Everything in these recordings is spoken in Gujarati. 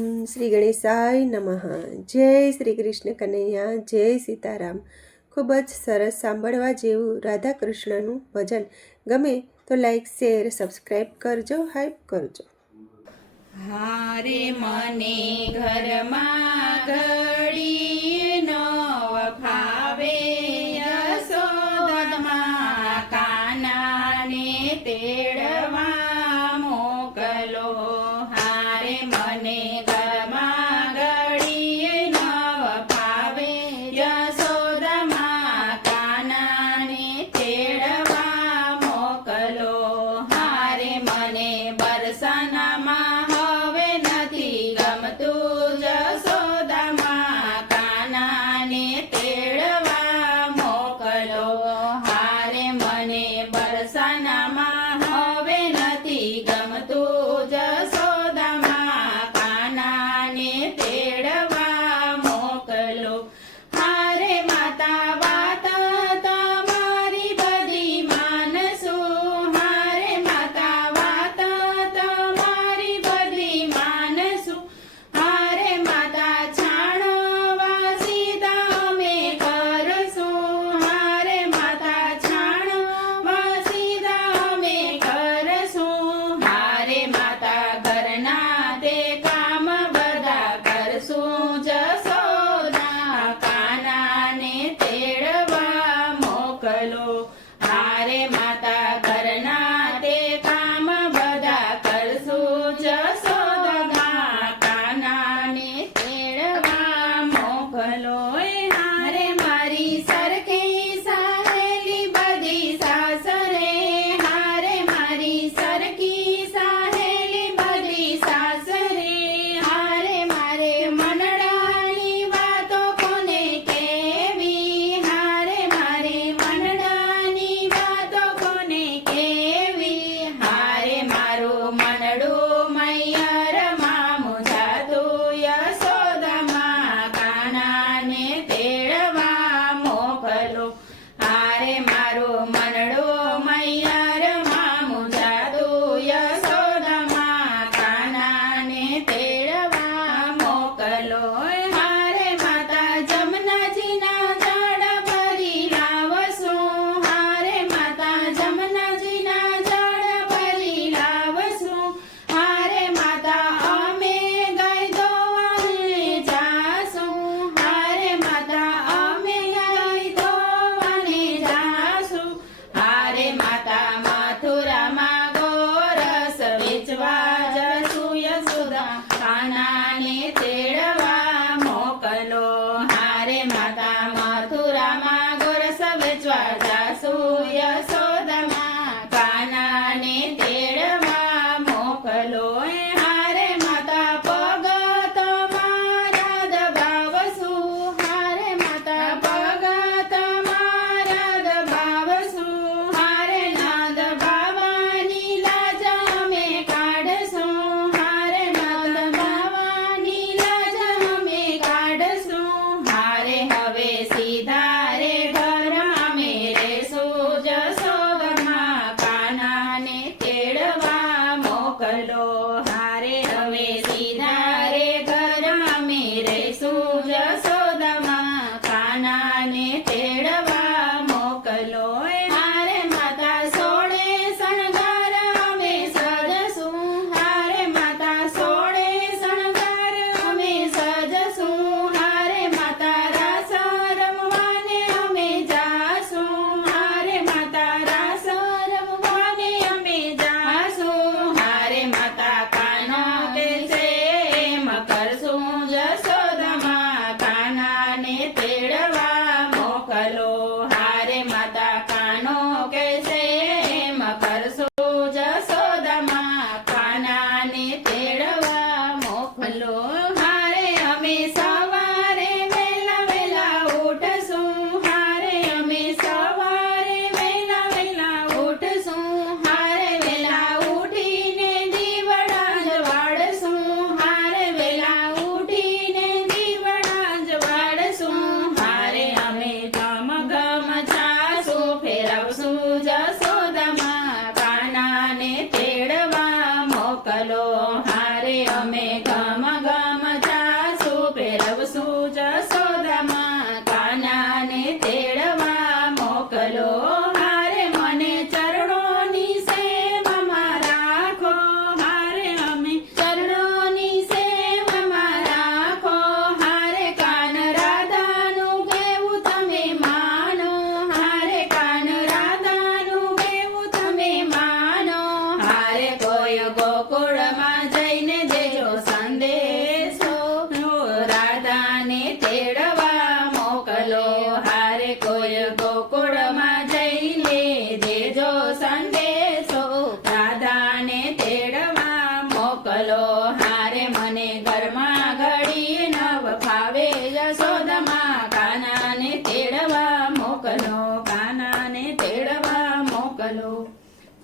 ઓમ શ્રી ગણેશાય નમઃ. જય શ્રી કૃષ્ણ કનૈયા, જય સીતારામ. ખૂબ જ સરસ સાંભળવા જેવું રાધા કૃષ્ણનું ભજન. ગમે તો લાઈક, શેર, સબસ્ક્રાઈબ કરજો, હાઈપ કરજો. હારે મને ઘરમાં ઘડી ન ફાવે, યશોદમાં કાનાને તેડવા મોકલો. હારે મને ઘરમાં ઘડી ન ફાવે, યશોદમાં કાનાને તેડવા મોકલો. હારે મને બરસાનામાં જશોદામાં કાનાને તેડવા મોકલો. હારે મને બરસાનામાં હવે નથી ગમતું, જશોદામાં કાનાને તેડવા મોકલો. હારે માતા વાત તમારી બધી માનસું, હારે માતા વાત તમારી બધી માનસું. હારે માતા છાણવા સીધા અમે કરશું, હારે માતા છાણવા સીધા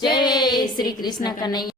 જય શ્રી કૃષ્ણ કનૈયા